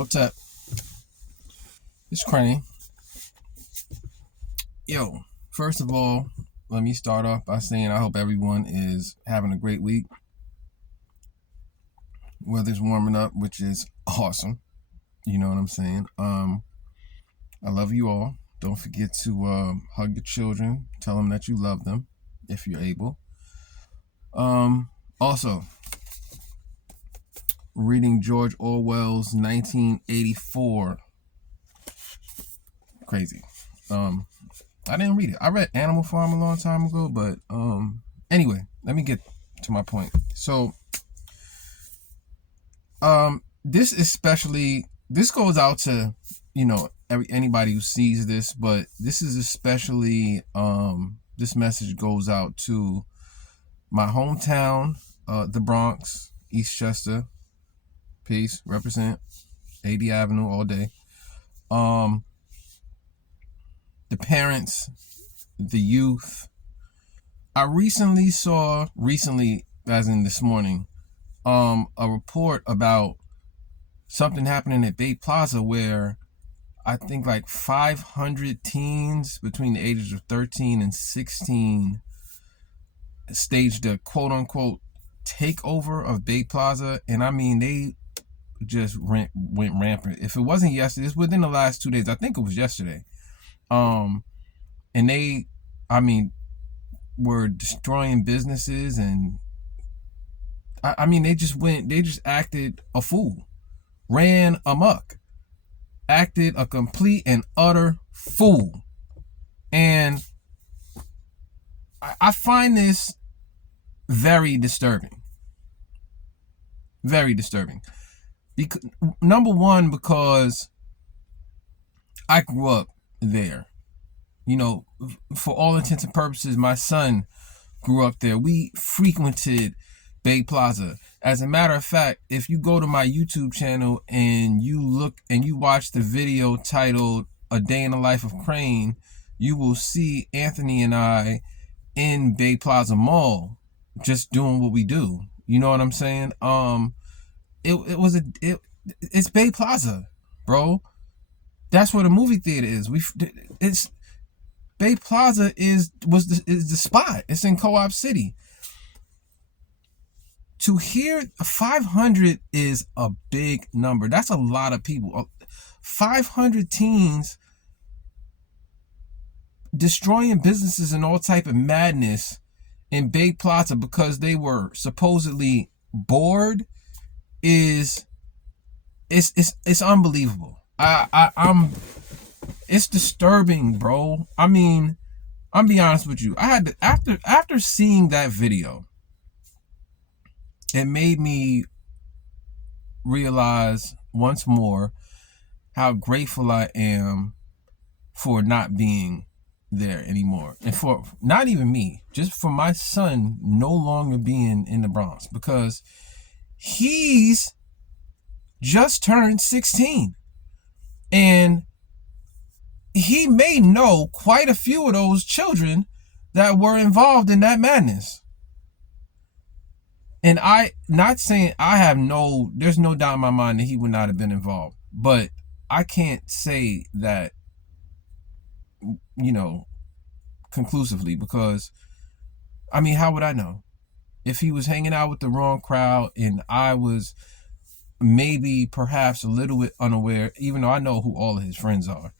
Hotep, it's Crane. Yo, first of all, let me start off by saying I hope everyone is having a great week. Weather's warming up, which is awesome. You know what I'm saying? I love you all. Don't forget to hug your children. Tell them that you love them if you're able. Also, reading George Orwell's 1984. Crazy. I didn't read it. I read Animal Farm a long time ago, but anyway, let me get to my point. So, this goes out to, anybody who sees this, but this is especially this message goes out to my hometown, the Bronx, Eastchester. Peace, represent 80 Avenue all day. The parents, the youth. I recently saw, as in this morning, a report about something happening at Plaza where I think like 500 teens between the ages of 13 and 16 staged a quote unquote takeover of Plaza. And I mean, they just went rampant. If it wasn't yesterday, it's within the last 2 days. I think it was yesterday. And they, were destroying businesses, and they just acted a fool, ran amok, acted a complete and utter fool. And I find this very disturbing. Very disturbing. Because, number one, because I grew up there. For all intents and purposes, my son grew up there. We frequented Plaza. As a matter of fact, if you go to my YouTube channel and you look and you watch the video titled A Day in the Life of Crane, you will see Anthony and I in Plaza Mall just doing what we do. You know what I'm saying? It's Plaza, bro. That's where the movie theater is. Plaza is the spot. It's in Co-op City. To hear 500 is a big number. That's a lot of people. 500 teens destroying businesses and all type of madness in Plaza because they were supposedly bored is it's unbelievable. It's disturbing, bro. I'm being honest with you. I had to, after seeing that video, it made me realize once more how grateful I am for not being there anymore. And for not even me, just for my son no longer being in the Bronx, because he's just turned 16. And he may know quite a few of those children that were involved in that madness. And not saying there's no doubt in my mind that he would not have been involved. But I can't say that, conclusively, because, how would I know? If he was hanging out with the wrong crowd and I was maybe perhaps a little bit unaware, even though I know who all of his friends are,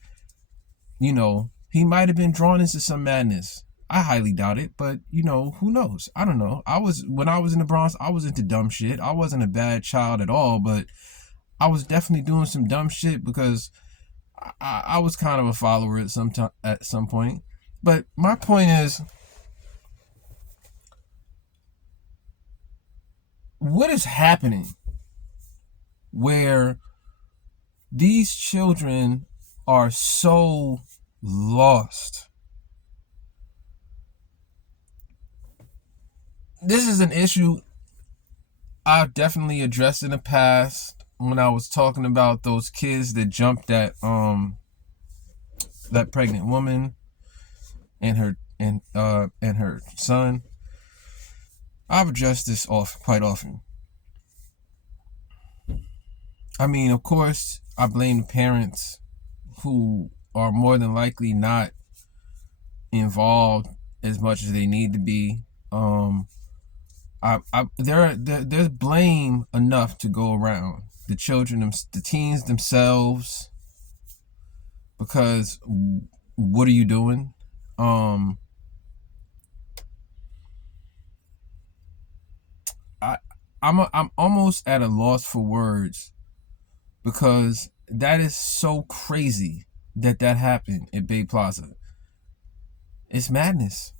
he might have been drawn into some madness. I highly doubt it, but who knows? I don't know. When I was in the Bronx, I was into dumb shit. I wasn't a bad child at all, but I was definitely doing some dumb shit because I was kind of a follower at some point. But my point is, what is happening where these children are so lost? This is an issue I've definitely addressed in the past when I was talking about those kids that jumped that pregnant woman and her son. I've addressed this quite often. Of course, I blame the parents who are more than likely not involved as much as they need to be. There's blame enough to go around. The children, the teens themselves, because what are you doing? I'm almost at a loss for words because that is so crazy that happened at Bay Plaza. It's madness.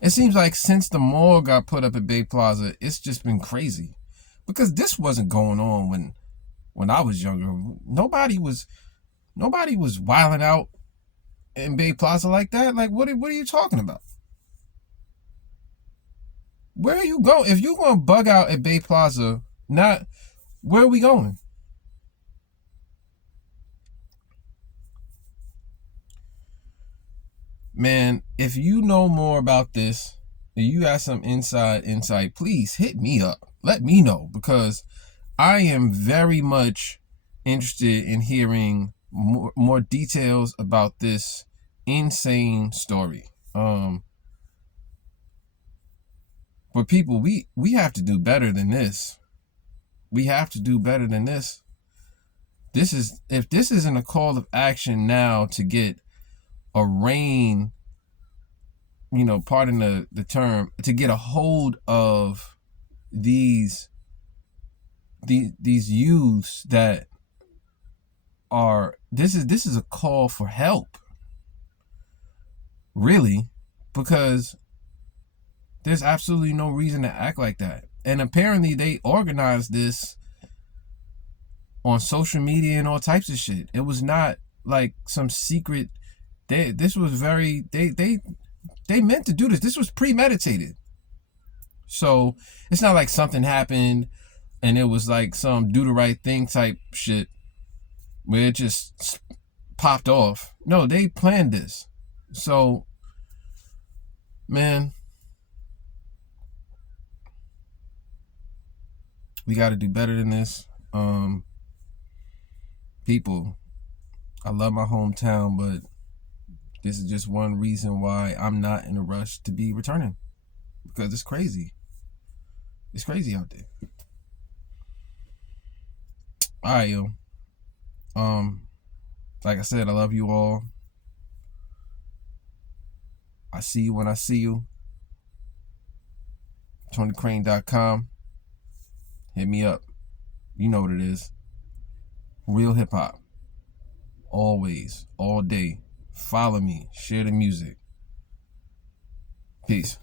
It seems like since the mall got put up at Bay Plaza, it's just been crazy. Because this wasn't going on when I was younger. Nobody was wilding out in Bay Plaza like that. Like, what are you talking about? Where are you going? If you're going to bug out at Bay Plaza, where are we going? Man, if you know more about this, and you got some insight, please hit me up. Let me know, because I am very much interested in hearing more details about this insane story. But people, we have to do better than this. We have to do better than this. If this isn't a call of action now to get a reign, pardon the term, to get a hold of these youths that are, this is a call for help, really, because there's absolutely no reason to act like that. And apparently they organized this on social media and all types of shit. It was not like some secret. This was very, they meant to do this. This was premeditated. So it's not like something happened and it was like some do the right thing type shit where it just popped off. No, they planned this. So, man, we got to do better than this. People, I love my hometown, but this is just one reason why I'm not in a rush to be returning, because it's crazy. It's crazy out there. All right, yo. Like I said, I love you all. I see you when I see you. TonyCrane.com. Hit me up. You know what it is. Real hip hop. Always. All day. Follow me. Share the music. Peace.